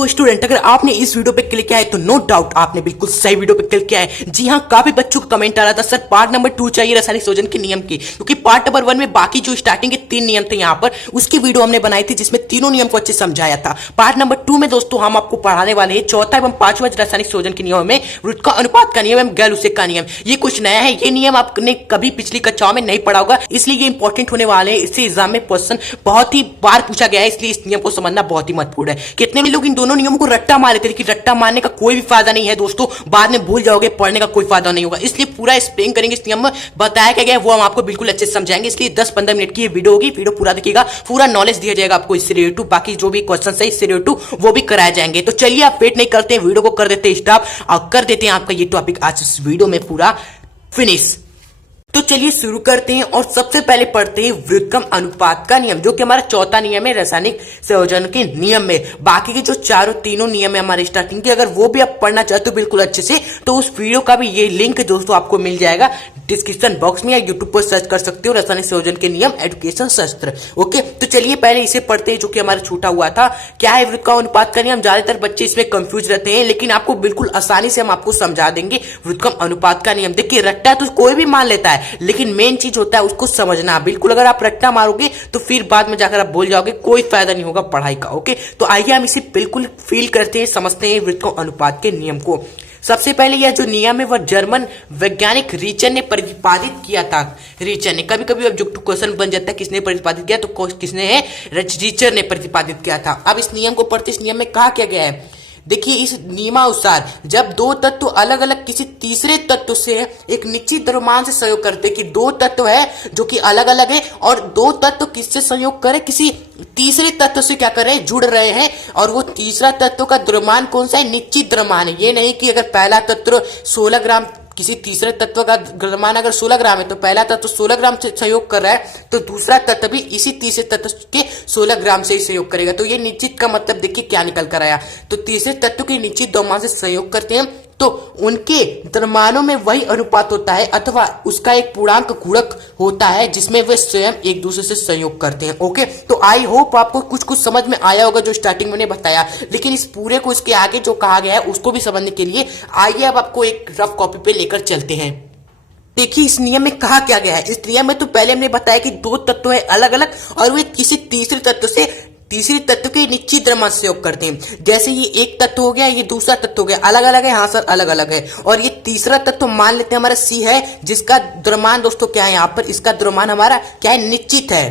तो स्टूडेंट, अगर आपने इस वीडियो पे क्लिक किया है तो नो डाउट आपने बिल्कुल सही वीडियो पे क्लिक किया है। जी हाँ, काफी बच्चों का कमेंट आ रहा था सर पार्ट नंबर 2 चाहिए रासायनिक संयोजन के नियम की, क्योंकि पार्ट नंबर 1 में बाकी जो स्टार्टिंग के 3 नियम थे यहाँ पर उसकी वीडियो हमने बनाई थी जिसमें तीनों नियम को अच्छे समझाया था। पार्ट नंबर 2 में दोस्तों हम आपको पढ़ाने वाले हैं चौथा एवं पांचवा रासायनिक संयोजन के नियम में वृत्त अनुपात का नियम एवं गैर उसेक का नियम। ये कुछ नया है, ये नियम आपने कभी पिछली कक्षाओं में नहीं पढ़ा होगा, इसलिए ये इंपॉर्टेंट होने वाले हैं। इससे एग्जाम में क्वेश्चन बहुत ही बार पूछा गया है, इसलिए इस नियम को समझना बहुत ही महत्वपूर्ण है। कितने भी लोग इन दोनों नियमों को रट्टा मार लेते, लेकिन रट्टा मारने का कोई भी फायदा नहीं है दोस्तों, बाद में भूल जाओगे, पढ़ने का कोई फायदा नहीं होगा। इसलिए पूरा एक्सप्लेन करेंगे, इस नियम में बताया क्या गया है वो हम आपको बिल्कुल अच्छे से समझाएंगे। इसलिए 10-15 मिनट की ये वीडियो होगी, वीडियो पूरा देखिएगा, पूरा नॉलेज दिया जाएगा आपको इससे रिलेटेड, बाकी जो भी क्वेश्चन है इससे रिलेटेड वो भी कराए जाएंगे। तो चलिए आप वेट नहीं करते, वीडियो को कर देते हैं स्टॉप और कर देते हैं आपका ये टॉपिक आज इस वीडियो में पूरा फिनिश। तो चलिए शुरू करते हैं और सबसे पहले पढ़ते हैं व्युत्क्रम अनुपात का नियम, जो कि हमारा चौथा नियम है रासायनिक संयोजन के नियम में। बाकी के जो तीनों नियम है हमारे स्टार्टिंग के, अगर वो भी आप पढ़ना चाहते हो बिल्कुल अच्छे से तो उस वीडियो का भी ये लिंक दोस्तों आपको मिल जाएगा डिस्क्रिप्शन बॉक्स में, या यूट्यूब पर सर्च कर सकते हो रासायनिक संयोजन के नियम एजुकेशन शास्त्र। ओके, तो चलिए पहले इसे पढ़ते हैं जो कि हमारा छूटा हुआ था। क्या है व्युत्क्रम अनुपात का नियम? ज्यादातर बच्चे इसमें कंफ्यूज रहते हैं, लेकिन आपको बिल्कुल आसानी से हम आपको समझा देंगे व्युत्क्रम अनुपात का नियम। देखिए रट्टा तो कोई भी मान लेता है, लेकिन मेन चीज होता है उसको समझना। बिल्कुल अगर आप रट्टा मारोगे तो फिर बाद में जाकर आप भूल जाओगे, कोई फायदा नहीं होगा पढ़ाई का। ओके, तो आइए हम इसे बिल्कुल फील करते हैं, समझते हैं व्युत्क्रम अनुपात के नियम को। सबसे पहले यह जो नियम है वह जर्मन वैज्ञानिक रीचर ने प्रतिपादित किया था। रीचर ने, कभी कभी अब जो क्वेश्चन बन जाता है किसने प्रतिपादित किया, तो किसने है, रीचर ने प्रतिपादित किया था। अब इस नियम को पढ़ते, इस नियम में कहा क्या गया है, देखिए इस नियमानुसार जब दो तत्व अलग अलग किसी तीसरे तत्व से एक निश्चित द्रव्यमान से संयोग करते, कि दो तत्व है जो कि अलग अलग है और दो तत्व किससे संयोग करे, किसी तीसरे तत्व से क्या करे, जुड़ रहे हैं, और वो तीसरा तत्व का द्रव्यमान कौन सा है, निश्चित द्रव्यमान है। ये नहीं कि अगर पहला तत्व 16 ग्राम, किसी तीसरे तत्व का द्रव्यमान अगर 16 ग्राम है तो पहला तत्व 16 ग्राम से सहयोग कर रहा है तो दूसरा तत्व भी इसी तीसरे तत्व के 16 ग्राम से ही सहयोग करेगा। तो ये निश्चित का मतलब देखिए क्या निकल कर आया, तो तीसरे तत्व के निश्चित द्रव्यमान से सहयोग करते हैं तो उनके द्रव्यमानों में वही अनुपात होता है, अथवा उसका एक पूर्णांक गुणक होता है जिसमें वे स्वयं एक दूसरे से संयोग करते हैं। ओके, तो आई होप आपको कुछ कुछ समझ में आया होगा जो स्टार्टिंग मैंने बताया, लेकिन इस पूरे को इसके आगे जो कहा गया है उसको भी समझने के लिए आइए अब आपको एक रफ कॉपी पे लेकर चलते हैं। देखिए इस नियम में कहा क्या गया है। इस नियम में तो पहले हमने बताया कि दो तत्व है अलग अलग और वे किसी तीसरे तत्व के निश्चित द्रव्यमान से सहयोग करते हैं। जैसे ये एक तत्व हो गया, ये दूसरा तत्व हो गया, अलग अलग है, हाँ सर अलग अलग है। और ये तीसरा तत्व मान लेते हैं हमारा C है, जिसका द्रव्यमान दोस्तों क्या है, यहाँ पर इसका द्रव्यमान हमारा क्या है, निश्चित है।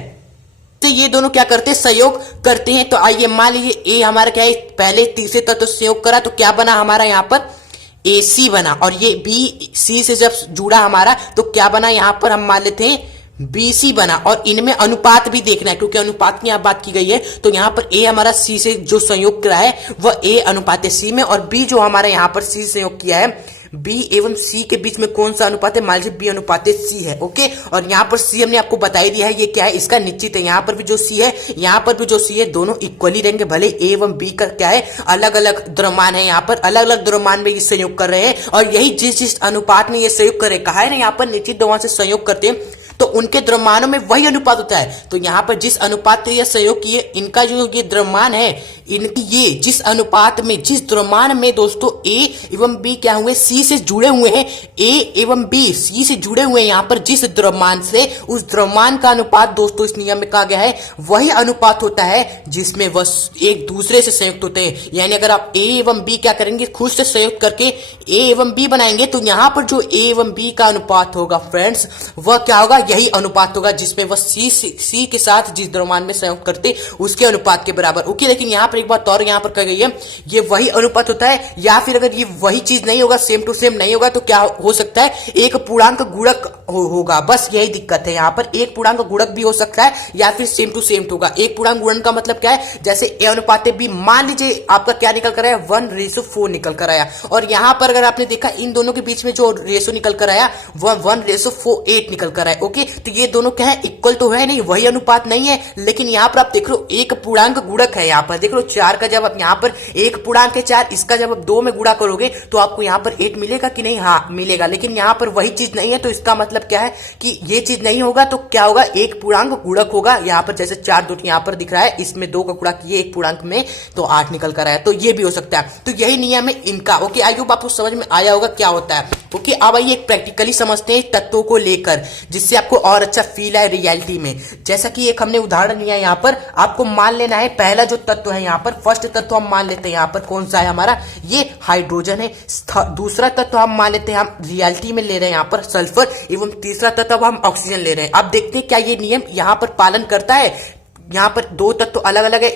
तो ये दोनों क्या करते हैं, सहयोग करते हैं। तो आइए मान लीजिए A हमारा क्या है, पहले तीसरे तत्व से सहयोग करा तो क्या बना हमारा यहाँ पर AC बना, और ये B C से जब जुड़ा हमारा तो क्या बना, यहाँ पर हम मान लेते हैं BC बना। और इनमें अनुपात भी देखना है, क्योंकि अनुपात की यहाँ बात की गई है। तो यहाँ पर A हमारा C से जो संयोग करा है वह A अनुपात है C में, और B जो हमारा यहाँ पर C से संयोग किया है, B एवं C के बीच में कौन सा अनुपात है, मान लीजिए B अनुपात C है। ओके, और यहाँ पर C हमने आपको बता ही दिया है, ये क्या है, इसका निश्चित है। यहाँ पर भी जो C है, यहाँ पर भी जो C है, दोनों इक्वली रहेंगे, भले A एवं B का क्या है, अलग अलग द्रव्यमान है। यहाँ पर अलग अलग द्रव्यमान में ये संयोग कर रहे हैं, और यही जिस अनुपात में ये संयोग कर रहे, कहा है ना यहाँ पर निश्चित द्रव्यमान से संयोग करते हैं तो उनके द्रव्यमानों में वही अनुपात होता है। तो यहाँ पर जिस अनुपात से यह सहयोग किए, इनका जो ये द्रव्यमान है, इनकी ये जिस अनुपात में, जिस द्रव्यमान में दोस्तों A एवं B क्या हुए, C से जुड़े हुए हैं, A एवं B C से जुड़े हुए हैं, यहाँ पर जिस द्रव्यमान से, उस द्रव्यमान का अनुपात दोस्तों इस नियम में कहा गया है वही अनुपात होता है जिसमें वह एक दूसरे से संयुक्त होते हैं। यानी अगर आप A एवं B क्या करेंगे, खुद से संयुक्त करके A एवं B बनाएंगे तो यहाँ पर जो A एवं B का अनुपात होगा फ्रेंड्स, वह क्या होगा, यही अनुपात होगा जिसमें वह C के साथ जिस द्रव्यमान में संयोग करते उसके अनुपात के बराबर। ओके, लेकिन यहाँ पर एक बात और यहाँ पर कही गई है, ये वही अनुपात होता है, या फिर अगर ये वही चीज नहीं होगा, सेम टू सेम नहीं होगा, तो क्या हो सकता है, एक पूर्णांक गुणक होगा। बस यही दिक्कत है, यहाँ पर एक पूर्णांक गुणक भी हो सकता है या फिर सेम टू सेम होगा। एक पूर्णांक गुणन का मतलब क्या है, जैसे A अनुपात B, मान लीजिए आपका क्या निकल कर आया, 1:4 निकल कर आया, और यहाँ पर अगर आपने देखा इन दोनों के बीच में जो रेशो निकल कर आया वह 1:48 निकल कर आया। ओके, तो ये दोनों क्या है, इक्वल तो है नहीं, वही अनुपात नहीं है, लेकिन यहाँ पर आप देख लो एक पूर्णांक गुणक है। यहाँ पर देख लो 4 का जब आप यहाँ पर एक पूर्णांक है 4, इसका जब आप 2 में गुणा करोगे तो आपको यहाँ पर 8 मिलेगा कि नहीं, हाँ मिलेगा। लेकिन लेकिन यहाँ पर वही चीज नहीं है। तो इसका मतलब क्या है कि ये चीज नहीं होगा तो क्या होगा, एक पूर्णांक गुणक होगा। यहाँ पर जैसे 4 2 यहाँ पर दिख रहा है, इसमें 2 का गुणा किए एक पूर्णांक में तो 8 निकल कर आया। तो ये भी हो सकता है। तो यही नियम है इनका। ओके, आई होप आपको समझ में आया होगा क्या होता है। ओके, अब आइए एक प्रैक्टिकली समझते हैं तत्वों को लेकर, जिससे आपको और अच्छा फील आए रियलिटी में। जैसा कि एक हमने उदाहरण लिया यहाँ पर, आपको मान लेना है पहला जो तत्व है यहाँ पर, फर्स्ट तत्व हम मान लेते हैं यहाँ पर कौन सा है हमारा, ये हाइड्रोजन है। दूसरा तत्व हम मान लेते हैं, हम रियलिटी में ले रहे हैं यहाँ पर सल्फर, एवं तीसरा तत्व हम ऑक्सीजन ले रहे हैं। अब देखते हैं क्या ये नियम यहाँ पर पालन करता है। यहाँ पर 2 तत्व अलग अलग है,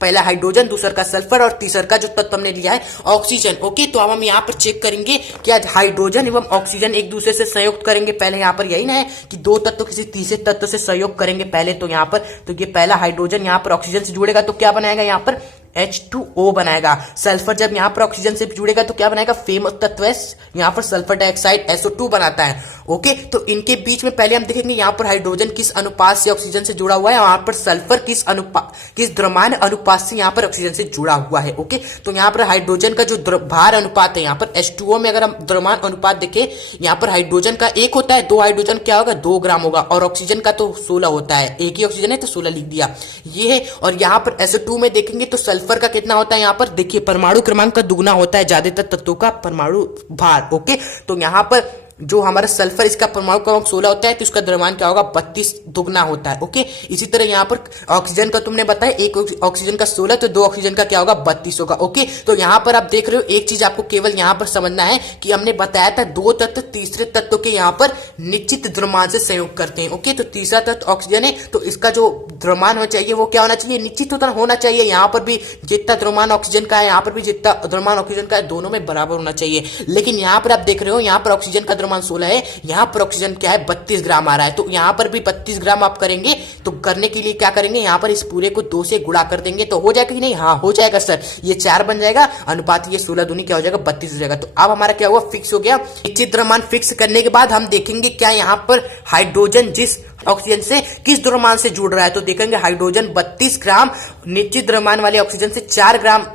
पहला हाइड्रोजन, दूसरा का सल्फर और तीसरा का जो तत्व हमने लिया है ऑक्सीजन। ओके, तो अब हम यहाँ पर चेक करेंगे क्या हाइड्रोजन एवं ऑक्सीजन एक दूसरे से संयुक्त करेंगे। पहले यहाँ पर यही ना है कि 2 तत्व किसी तीसरे तत्व से संयोग करेंगे पहले। तो यहाँ पर तो ये पहला हाइड्रोजन यहाँ पर ऑक्सीजन से जुड़ेगा तो क्या बनाएगा यहाँ पर H2O बनाएगा। सल्फर जब यहाँ पर ऑक्सीजन से जुड़ेगा तो क्या बनाएगा, फेमस तत्व है यहाँ पर सल्फर डाइऑक्साइड SO2 बनाता है। ओके, तो इनके बीच में पहले हम देखेंगे यहाँ पर हाइड्रोजन किस अनुपात से ऑक्सीजन से जुड़ा हुआ है, यहाँ पर सल्फर किस द्रव्यमान अनुपात से यहाँ पर ऑक्सीजन से जुड़ा हुआ है। ओके, तो यहाँ पर हाइड्रोजन का जो भार अनुपात है यहाँ पर H2O में, अगर हम द्रव्यमान अनुपात देखें, यहाँ पर हाइड्रोजन का 1 होता है, 2 हाइड्रोजन क्या होगा 2 ग्राम होगा, और ऑक्सीजन का तो 16 होता है, एक ही ऑक्सीजन है तो 16 लिख दिया ये है। और यहाँ पर SO2 में देखेंगे तो सल्फर का कितना होता है, यहाँ पर देखिए परमाणु क्रमांक का दुगना होता है ज्यादातर तत्वों का परमाणु भार। ओके, तो यहाँ पर जो हमारा सल्फर इसका परमाणु क्रमांक 16 होता है तो इसका द्रव्यमान क्या होगा 32 दुगना होता है। ओके, इसी तरह यहाँ पर ऑक्सीजन का तुमने बताया, एक ऑक्सीजन का 16 तो 2 ऑक्सीजन का क्या होगा 32 होगा। ओके, तो यहाँ पर आप देख रहे हो एक चीज आपको केवल यहाँ पर समझना है कि हमने बताया था 2 तत्व तीसरे तत्व के यहाँ पर निश्चित द्रव्यमान से संयोग करते हैं। ओके, तो तीसरा तत्व ऑक्सीजन है तो इसका जो द्रव्यमान होना चाहिए वो क्या होना चाहिए, निश्चित होना चाहिए। यहाँ पर भी जितना द्रव्यमान ऑक्सीजन का है, यहाँ पर भी जितना द्रव्यमान ऑक्सीजन का है, दोनों में बराबर होना चाहिए। लेकिन यहाँ पर आप देख रहे हो यहाँ पर ऑक्सीजन का द्रव्यमान 16 है, यहाँ पर ऑक्सीजन क्या है 32 ग्राम आ रहा है। तो यहाँ पर भी 32 ग्राम आप करेंगे तो करने के लिए क्या करेंगे, यहाँ पर इस पूरे को 2 से गुणा कर देंगे तो हो जाएगा कि नहीं, हाँ हो जाएगा सर, ये 4 बन जाएगा, अनुपात ये 16 दूनी क्या हो जाएगा 32 हो जाएगा। तो अब हमारा क्या हुआ, फिक्स हो गया। निश्चित द्रव्यमान फिक्स करने के बाद हम देखेंगे क्या यहाँ पर हाइड्रोजन जिस ऑक्सीजन से किस द्रव्यमान से जुड़ रहा है। तो देखेंगे हाइड्रोजन 32 ग्राम निश्चित द्रव्यमान वाले ऑक्सीजन से 4 ग्राम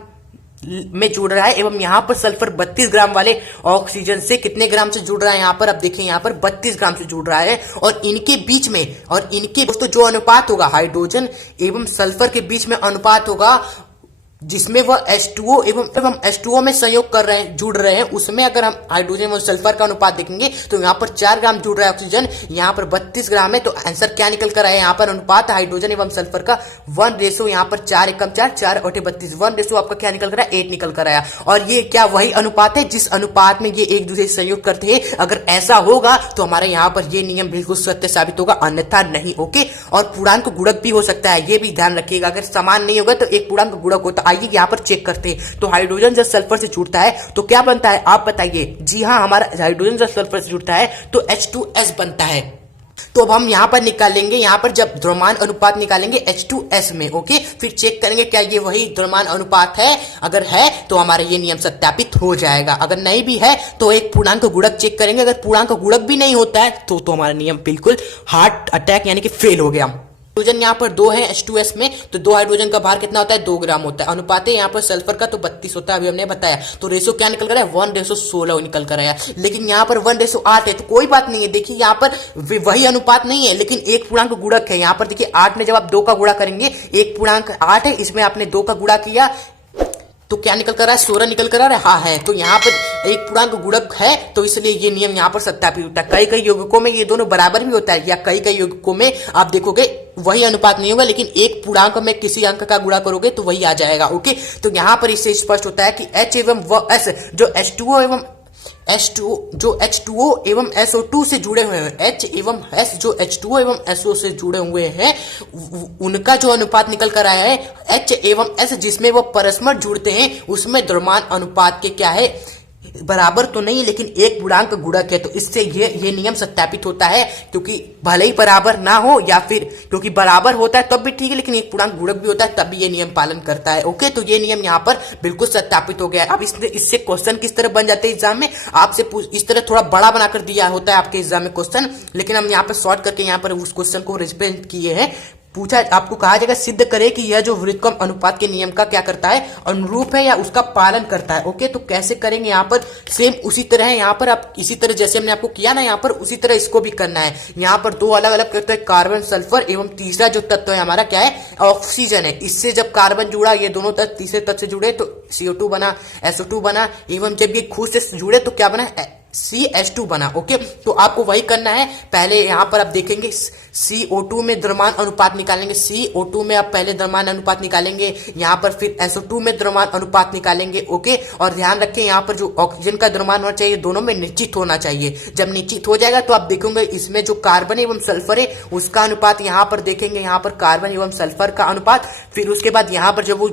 में जुड़ रहा है, एवं यहाँ पर सल्फर 32 ग्राम वाले ऑक्सीजन से कितने ग्राम से जुड़ रहा है, यहाँ पर आप देखें यहाँ पर 32 ग्राम से जुड़ रहा है। और इनके बीच में और इनके दोस्तों जो अनुपात होगा हाइड्रोजन एवं सल्फर के बीच में अनुपात होगा जिसमें वह H2O एवं H2O में संयोग कर रहे हैं, जुड़ रहे हैं, उसमें अगर हम हाइड्रोजन और सल्फर का अनुपात देखेंगे तो यहाँ पर 4 ग्राम जुड़ रहा है ऑक्सीजन, यहाँ पर 32 ग्राम है। तो आंसर क्या निकल कर आया, यहाँ पर अनुपात हाइड्रोजन एवं सल्फर का 1:, यहाँ पर 4 एकम 4 4 और 32 1:, आपका क्या निकल कर आया 8 निकल कर आया। और ये क्या वही अनुपात है जिस अनुपात में ये एक दूसरे से संयोग करते हैं। अगर ऐसा होगा तो हमारे यहाँ पर ये नियम बिल्कुल सत्य साबित होगा, अन्यथा नहीं। ओके, और पूर्णांक गुणक भी हो सकता है, ये भी ध्यान रखिएगा। अगर समान नहीं होगा तो एक पूर्णांक गुणक होता है। आइए यहाँ पर चेक करते हैं। तो हाइड्रोजन जब सल्फर से जुड़ता है तो क्या बनता है, आप बताइए। जी हाँ, हमारा हाइड्रोजन जब सल्फर से जुड़ता है तो H2S बनता है। तो अब हम यहां पर निकालेंगे, यहां पर जब द्रव्यमान अनुपात निकालेंगे H2S में। ओके, फिर चेक करेंगे क्या ये वही द्रव्यमान अनुपात है, अगर है तो हमारा ये नियम सत्यापित हो जाएगा। अगर नहीं भी है तो एक पूर्णांक गुणक चेक करेंगे, अगर पूर्णांक गुणक भी नहीं होता है तो हमारा नियम बिल्कुल हार्ट अटैक यानी कि फेल हो गया। हाइड्रोजन यहाँ पर 2 है H2S में, तो 2 हाइड्रोजन का भार कितना होता है 2 ग्राम होता है। अनुपात है यहाँ पर सल्फर का तो 32 होता है, अभी हमने बताया। तो रेशो क्या निकल कर आया 1:16 निकल कर आया। लेकिन यहाँ पर 1:8 है तो कोई बात नहीं है। देखिए यहाँ पर वही अनुपात नहीं है लेकिन एक पूर्णांक गुणक है। यहाँ पर देखिए 8 में जब आप 2 का गुणा करेंगे, एक पूर्णांक 8 है, इसमें आपने 2 का गुणा किया तो क्या निकल कर रहा है 16 निकल कर आ रहा है। हाँ है, तो यहाँ पर एक पूर्णांक गुणक है तो इसलिए ये नियम यहाँ पर सत्यापित होता है। कई यौगिकों में ये दोनों बराबर भी होता है, या कई यौगिकों में आप देखोगे वही अनुपात नहीं होगा लेकिन एक पूर्णांक में किसी अंक का गुणा करोगे तो वही आ जाएगा। ओके, तो यहाँ पर इससे स्पष्ट होता है कि H एवं S जो H2O एवं H2O एवं SO2 से जुड़े हुए हैं, H एवं S जो H2O एवं SO से जुड़े हुए हैं, उनका जो अनुपात निकल कर आया है H एवं S जिसमें वो परस्पर जुड़ते हैं उसमें द्रव्यमान अनुपात के क्या है बराबर तो नहीं लेकिन एक पूर्णांक गुणक है। तो इससे ये नियम सत्यापित होता है, क्योंकि भले ही बराबर ना हो या फिर क्योंकि बराबर होता है तब भी ठीक है लेकिन एक पूर्णांक गुणक भी होता है तब भी ये नियम पालन करता है। ओके, तो ये नियम यहाँ पर बिल्कुल सत्यापित हो गया है। अब इससे क्वेश्चन किस तरह बन जाते हैं एग्जाम में, आपसे इस तरह थोड़ा बड़ा बनाकर दिया होता है आपके एग्जाम में क्वेश्चन, लेकिन हम यहाँ पर शॉर्ट करके यहाँ पर उस क्वेश्चन को रिप्रेजेंट किए हैं पूछा, आपको कहा जाएगा सिद्ध करे कि यह जो व्युत्क्रम अनुपात के नियम का क्या करता है, अनुरूप है या उसका पालन करता है। ओके, तो कैसे करेंगे यहाँ पर, सेम उसी तरह है। यहाँ पर आप इसी तरह जैसे हमने आपको किया ना, यहाँ पर उसी तरह इसको भी करना है। यहाँ पर दो अलग अलग तत्व है, कार्बन सल्फर, एवं तीसरा जो तत्व है हमारा क्या है, ऑक्सीजन है। इससे जब कार्बन जुड़ा, ये दोनों तत्व तीसरे तत्व से जुड़े तो CO2 बना, SO2 बना, एवं जब ये खुद से जुड़े तो क्या बना, CH2 बना। ओके, तो आपको वही करना है। पहले यहां पर आप देखेंगे CO2 में द्रव्यमान अनुपात निकालेंगे, CO2 में आप पहले द्रव्यमान अनुपात निकालेंगे, यहां पर फिर SO2 में द्रव्यमान अनुपात निकालेंगे। ओके, और ध्यान रखें यहां पर जो ऑक्सीजन का द्रव्यमान होना चाहिए दोनों में निश्चित होना चाहिए। जब निश्चित हो जाएगा तो आप देखेंगे इसमें जो कार्बन एवं सल्फर है उसका अनुपात यहां पर देखेंगे, यहां पर कार्बन एवं सल्फर का अनुपात, फिर उसके बाद यहां पर जब वो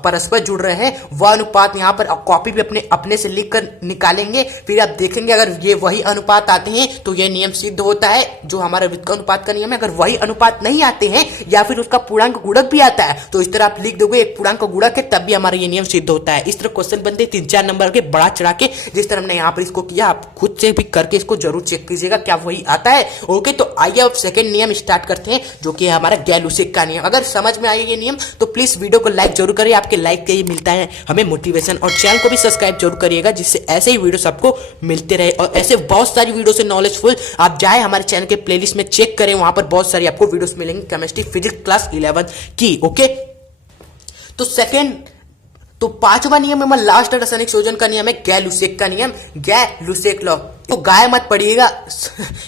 परस्पर जुड़ रहे हैं वह अनुपात यहां पर कॉपी भी अपने से लिखकर निकालेंगे। फिर आप देखेंगे अगर ये वही अनुपात आते हैं तो यह नियम सिद्ध होता है, जो हमारा व्युत्क्रम अनुपात का नियम है। अगर वही अनुपात नहीं आते हैं या फिर उसका पूर्णांक गुणक भी आता है तो इस तरह आप लिख दोगे एक पूर्णांक गुणक है, तब भी हमारा ये नियम सिद्ध होता है। इस तरह क्वेश्चन बनते 3-4 नंबर के बढ़ा चढ़ा के, जिस तरह हमने यहाँ पर इसको किया, आप खुद से भी करके इसको जरूर चेक कीजिएगा क्या वही आता है। ओके, तो आइए अब सेकंड नियम स्टार्ट करते हैं, जो कि है हमारा गैलुसेक का नियम। अगर समझ में आए ये नियम तो प्लीज वीडियो को लाइक जरूर करिए, आपके लाइक के ही मिलता है हमें मोटिवेशन, और चैनल को भी सब्सक्राइब जरूर करिएगा, जिससे ऐसे ही वीडियो सबको मिलते रहे। और ऐसे बहुत सारी वीडियो से नॉलेजफुल आप जाए हमारे चैनल के प्लेलिस्ट में चेक करें, वहां पर बहुत सारी आपको वीडियोस मिलेंगी केमिस्ट्री फिजिक्स क्लास 11 की। ओके, तो पांचवा नियम है लास्ट रासायनिक संयोजन का नियम है गैलुसेक का नियम, गैलुसेक लॉ। तो गाय मत पढ़िएगा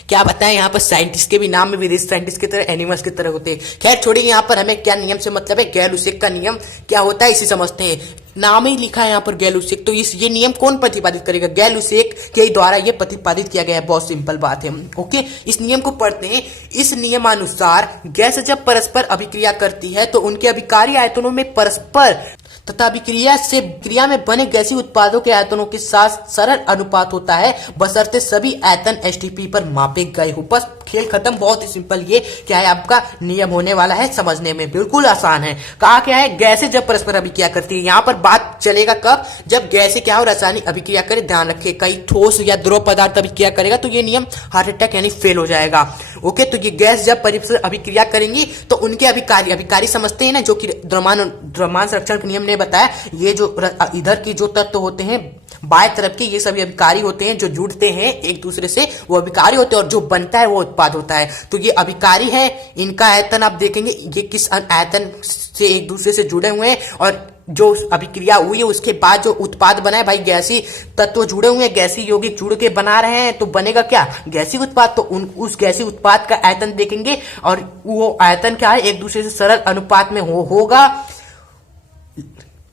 क्या बताएं, यहाँ पर साइंटिस्ट के भी नाम में विदेश साइंटिस्ट की तरह एनिमल्स की तरह होते हैं। खैर छोड़िए, यहाँ पर हमें क्या नियम से मतलब है, गैलुसेक का नियम क्या होता है इसे समझते हैं। नाम ही लिखा है यहाँ पर गैलुसेक, तो ये नियम कौन प्रतिपादित करेगा, गैलुसेक के द्वारा ये प्रतिपादित किया गया है। बहुत सिंपल बात है। ओके, इस नियम को पढ़ते हैं। इस नियमानुसार गैस जब परस्पर अभिक्रिया करती है तो उनके अभिकारी आयतनों में परस्पर तथा क्रिया में बने गैसीय उत्पादों के आयतनों के साथ सरल अनुपात होता है, बशर्ते सभी आयतन STP पर मापे गए हो। बस खेल खत्म, बहुत ही सिंपल। ये क्या है, आपका नियम होने वाला है, समझने में बिल्कुल आसान है। कहा क्या है, गैसें जब परस्पर अभिक्रिया करती है। यहाँ पर बात चलेगा कब, जब गैसें क्या हो, रासायनिक अभिक्रिया करे। ध्यान रखिए, कई ठोस या द्रव पदार्थ अभिक्रिया करेगा तो ये नियम हार्ट अटैक यानी फेल हो जाएगा। ओके, तो ये गैस जब परस्पर अभिक्रिया करेंगी तो उनके अभिकारी समझते हैं ना, जो कि द्रव्यमान संरक्षण के नियम ने बताया, ये जो इधर की जो तत्व होते हैं बाएं तरफ के, ये सभी अभिकारी होते हैं जो जुड़ते हैं एक दूसरे से, वो अभिकारी होते हैं, और जो बनता है वो उत्पाद होता है। तो ये अभिकारी है, इनका आयतन आप देखेंगे ये किस आयतन से एक दूसरे से जुड़े हुए हैं, और जो अभिक्रिया हुई है उसके बाद जो उत्पाद बना है, भाई गैसी तत्व जुड़े हुए हैं, गैसी यौगिक जुड़ के बना रहे हैं, तो बनेगा क्या, गैसी उत्पाद। तो उस गैसी उत्पाद का आयतन देखेंगे, और वो आयतन क्या है, एक दूसरे से सरल अनुपात में होगा।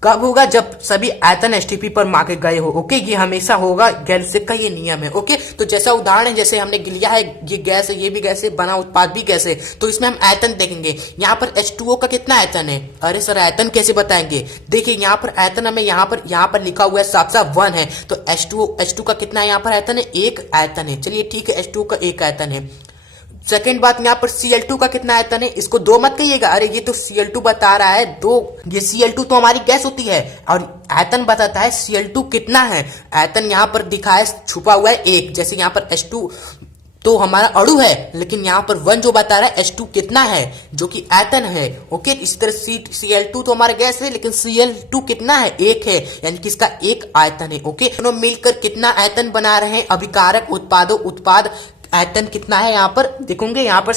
कब होगा, जब सभी आयतन STP पर मापे गए हो। ओके, ये हमेशा होगा, गैलुसेक का ये नियम है। ओके, तो जैसा उदाहरण है, जैसे हमने लिया है ये गैस है, ये भी गैस है, बना उत्पाद भी गैस है, तो इसमें हम आयतन देखेंगे। यहाँ पर H2O का कितना आयतन है, अरे सर आयतन कैसे बताएंगे, देखिए यहाँ पर आयतन हमें यहाँ पर लिखा हुआ है साफ साफ 1 है, तो H2 का कितना यहाँ पर आयतन है, 1 आयतन है। चलिए ठीक है, H2 का 1 आयतन है। सेकेंड बात, यहाँ पर Cl2 का कितना आयतन है, इसको 2 मत कहिएगा, अरे ये तो Cl2 बता रहा है 2, ये Cl2 तो हमारी गैस होती है, और आयतन बताता है Cl2 कितना है। आयतन यहाँ पर दिखाया छुपा हुआ है 1, जैसे यहाँ पर H2 तो हमारा अणु है, लेकिन यहाँ पर 1 जो बता रहा है H2 कितना है, जो कि आयतन है। ओके, इस तरह Cl2 तो हमारा गैस है, लेकिन Cl2 कितना है, 1 है, यानी कि इसका 1 आयतन है। ओके, दोनों मिलकर कितना आयतन बना रहे हैं, अभिकारक उत्पाद आयतन कितना है, यहाँ पर देखोगे, यहाँ पर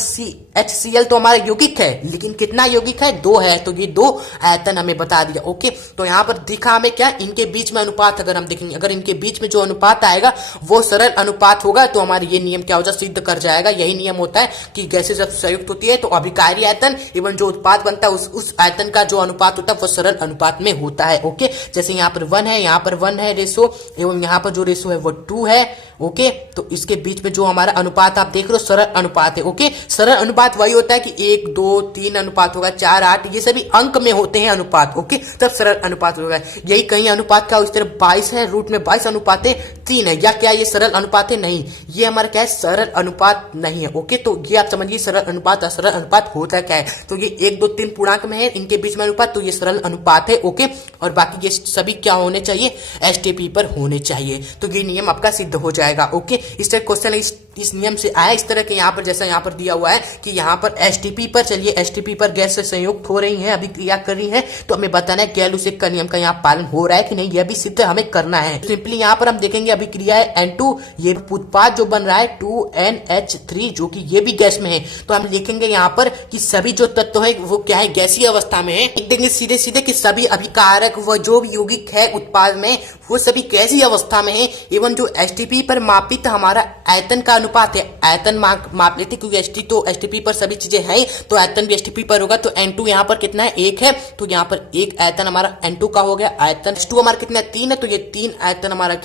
HCl तो हमारा यौगिक है, लेकिन कितना यौगिक है, 2 है, तो ये 2 आयतन हमें बता दिया। ओके, तो यहाँ पर दिखा हमें क्या, इनके बीच में अनुपात अगर हम देखेंगे, अगर इनके बीच में जो अनुपात आएगा वो सरल अनुपात होगा, तो हमारे ये नियम क्या हो जाए, सिद्ध कर जाएगा। यही नियम होता है कि गैसें जब संयुक्त होती है तो अभिकारी आयतन एवं जो उत्पाद बनता है उस आयतन का जो अनुपात होता है वो सरल अनुपात में होता है। ओके, जैसे यहाँ पर 1 है, यहाँ पर 1 है रेशो, एवं यहाँ पर जो रेशो है वो 2 है। ओके, तो इसके बीच में जो हमारा अनुपात आप देख रहे हो सरल अनुपात है। ओके, सरल अनुपात वही होता है कि 1, 2, 3 अनुपात होगा, 4, 8, ये सभी अंक में होते हैं अनुपात। ओके, तब सरल अनुपात होगा। यही कहीं अनुपात का इस तरह 22 है, रूट में 22 अनुपात है 3 है, या क्या ये सरल अनुपात है, नहीं, ये हमारा क्या है, सरल अनुपात नहीं है। ओके, तो ये आप समझिए सरल अनुपात असरल अनुपात होता क्या है, तो ये 1, 2, 3 पूर्णांक में है, इनके बीच में अनुपात, तो ये सरल अनुपात है। ओके, और बाकी ये सभी क्या होने चाहिए, STP पर होने चाहिए, तो ये नियम आपका सिद्ध हो जाएगा। ओके, इस तरह क्वेश्चन इस नियम से आया इस तरह के यहाँ पर, जैसा यहाँ पर दिया हुआ है कि यहाँ पर एसटीपी पर, चलिए एसटीपी पर गैस से संयुक्त हो रही है, अभी क्रिया कर रही है, तो हमें बताना है गैलुसेक का नियम का यहाँ पालन हो रहा है कि नहीं, यह भी सिद्ध हमें करना है। सिंपली यहाँ पर हम देखेंगे अभी क्रिया है N2, ये उत्पाद जो बन रहा है 2NH3 जो कि ये भी गैस में है, तो हम लिखेंगे यहाँ पर कि सभी जो तत्व है वो क्या है, गैसीय अवस्था में है। लिख देंगे सीधे सीधे कि सभी अभिकारक व जो भी यौगिक है उत्पाद में वो सभी गैसीय अवस्था में है, एवं जो एसटीपी पर मापित हमारा आयतन का अनुपात है, आयतन माप लेते क्योंकि एसटीपी पर सभी चीजें हैं, तो आयतन भी एसटीपी पर होगा। तो N2 यहाँ पर कितना है, 1 है, तो यहाँ पर 1 आयतन हमारा N2 का हो गया। आयतन H2 हमारा कितना है, 3 है, तो ये 3 आयतन हमारा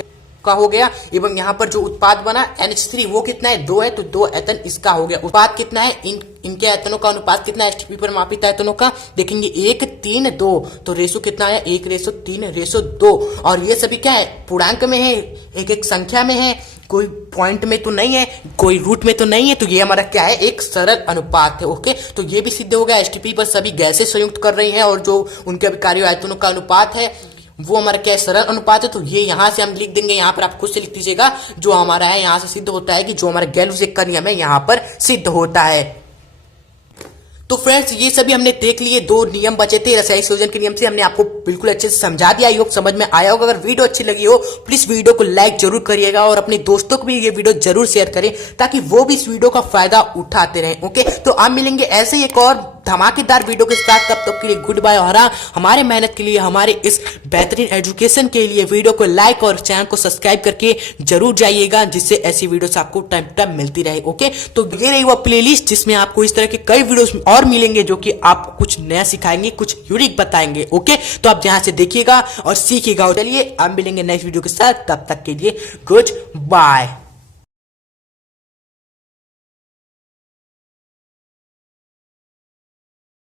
का हो गया। एवं यहाँ पर जो उत्पाद बना NH3 वो कितना है, 2 है, तो 2 आयतन इसका हो गया। उत्पाद कितना है, इनके आयतनों का अनुपात कितना है एसटीपी पर मापित आयतनों का, देखेंगे 1 3 2, तो रेशो कितना है 1:3:2। और ये सभी क्या है, पूर्णांक में है, एक एक संख्या में है, कोई पॉइंट में तो नहीं है, कोई रूट में तो नहीं है, तो ये हमारा क्या है, एक सरल अनुपात है। ओके, तो ये भी सिद्ध हो गया एसटीपी पर सभी गैसें संयुक्त कर रही हैं और जो उनके अभिकार्य आयतनों का अनुपात है वो हमारा क्या है, सरल अनुपात है। तो ये यहां से हम लिख देंगे, यहाँ पर आप खुद से लिख दीजिएगा, जो हमारा है यहाँ से सिद्ध होता है कि जो हमारा गैलुसेक का नियम है यहाँ पर सिद्ध होता है। तो फ्रेंड्स ये सभी हमने देख लिए, 2 नियम बचे थे रासायनिक संयोजन के नियम से, हमने आपको बिल्कुल अच्छे से समझा दिया, योग समझ में आया होगा। अगर वीडियो अच्छी लगी हो प्लीज वीडियो को लाइक जरूर करिएगा और अपने दोस्तों को भी ये वीडियो जरूर शेयर करें ताकि वो भी इस वीडियो का फायदा उठाते रहें। ओके, तो आप मिलेंगे ऐसे ही एक और धमाकेदार वीडियो के साथ, तब तक के लिए गुड बाय। और हमारे मेहनत के लिए, हमारे इस बेहतरीन एजुकेशन के लिए वीडियो को लाइक और चैनल को सब्सक्राइब करके जरूर जाइएगा, जिससे ऐसी वीडियोस आपको टाइम टाइम मिलती रहे। ओके, तो ये रही वो प्लेलिस्ट जिसमें आपको इस तरह के कई वीडियोस और मिलेंगे जो कि आपको कुछ नया सिखाएंगे, कुछ यूनिक बताएंगे। ओके, तो आप ध्यान से देखिएगा और सीखिएगा। चलिए आप मिलेंगे नेक्स्ट वीडियो के साथ, तब तक के लिए गुड बाय।